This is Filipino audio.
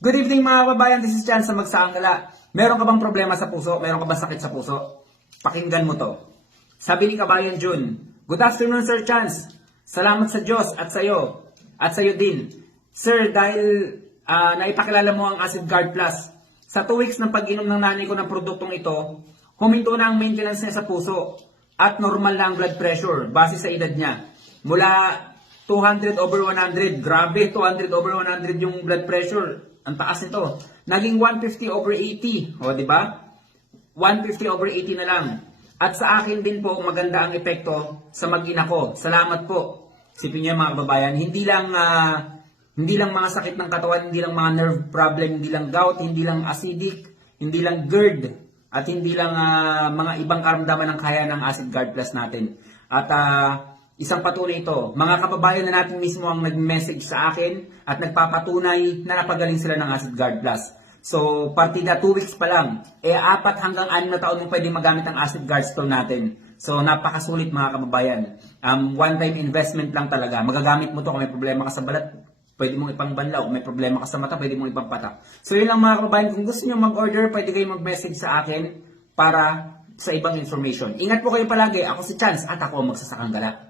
Good evening mga kababayan, this is Chan sa Magsaangala. Meron ka bang problema sa puso? Meron ka bang sakit sa puso? Pakinggan mo to. Sabi ni Kabayan Jun, Good afternoon Sir Chance. Salamat sa Diyos at sa iyo. At sa iyo din. Sir, dahil ah, naipakilala mo ang Acid Guard Plus, sa 2 weeks ng pag-inom ng nanay ko ng produktong ito, huminto na ang maintenance niya sa puso at normal na ang blood pressure base sa edad niya. Mula 200 over 100. Grabe, 200 over 100 yung blood pressure. Ang taas nito. Naging 150 over 80. O, di ba? 150 over 80 na lang. At sa akin din po, maganda ang epekto sa mag-ina ko. Salamat po. Sipin niyo mga kababayan, hindi lang ah, hindi lang mga sakit ng katawan, hindi lang mga nerve problem, hindi lang gout, hindi lang acidic, hindi lang GERD, at hindi lang ah, mga ibang karamdaman ng kaya ng Acid Guard Plus natin. At ah, isang patunay ito, mga kababayan na natin mismo ang nag-message sa akin at nagpapatunay na napagaling sila ng Acid Guard Plus. So, partida 2 weeks pa lang, eh apat hanggang 6 na taon mo pwede magamit ang Acid Guard Stone natin. So, napakasulit mga kababayan. Um, one-time investment lang talaga. Magagamit mo to kung may problema ka sa balat, pwede mong ipangbanlaw. Kung may problema ka sa mata, pwede mong ipampatak. So, yun lang mga kababayan. Kung gusto nyo mag-order, pwede kayo mag-message sa akin para sa ibang information. Ingat po kayo palagi. Ako si Chance at ako ang magsasakang gala.